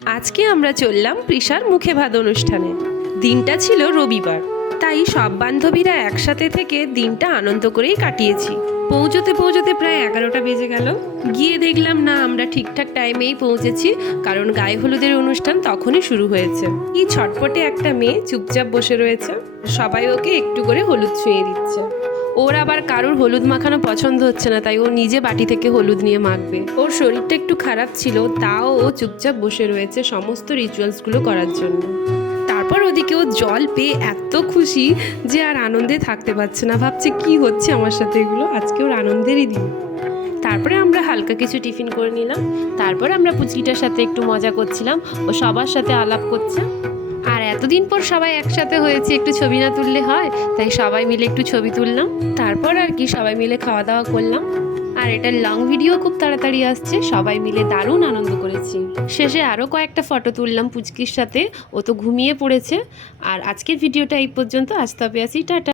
আজকে আমরা চললাম পৃষার মুখে ভাত অনুষ্ঠানে। দিনটা ছিল রবিবার, তাই সব বান্ধবীরা একসাথে থেকে দিনটা আনন্দ করেই কাটিয়েছি। পৌঁছতে পৌঁছতে প্রায় 11টা বেজে গেল। গিয়ে দেখলাম না, আমরা ঠিকঠাক টাইমেই পৌঁছেছি, কারণ গায়ে হলুদের অনুষ্ঠান তখনই শুরু হয়েছে। কি ছটপটে একটা মেয়ে চুপচাপ বসে রয়েছে, সবাই ওকে একটু করে হলুদ ছুঁয়ে দিচ্ছে। ওর আবার কারোর হলুদ মাখানো পছন্দ হচ্ছে না, তাই ও নিজে বাটি থেকে হলুদ নিয়ে মাখবে। ওর শরীরটা একটু খারাপ ছিল, তাও ও চুপচাপ বসে রয়েছে সমস্ত রিচুয়ালসগুলো করার জন্য। তারপর ওদিকে ও জল পেয়ে এত খুশি যে আর আনন্দে থাকতে পারছে না, ভাবছে কি হচ্ছে আমার সাথে, এগুলো আজকে ওর আনন্দেরই দিন। তারপরে আমরা হালকা কিছু টিফিন করে নিলাম। তারপর আমরা পুচকিটার সাথে একটু মজা করছিলাম, ও সবার সাথে আলাপ করছে। আর এতদিন পর সবাই একসাথে হয়েছে, একটু ছবি না তুললে হয়, তাই সবাই মিলে একটু ছবি তুললাম। তারপর আর কি সবাই মিলে খাওয়া দাওয়া করলাম। আর এটার লং ভিডিও খুব তাড়াতাড়ি আসছে, সবাই মিলে দারুণ আনন্দ করেছি। শেষে আরও কয়েকটা ফটো তুললাম পুচকির সাথে, ও তো ঘুমিয়ে পড়েছে। আর আজকের ভিডিওটা এই পর্যন্ত, আজ তবে আসি, টাটা।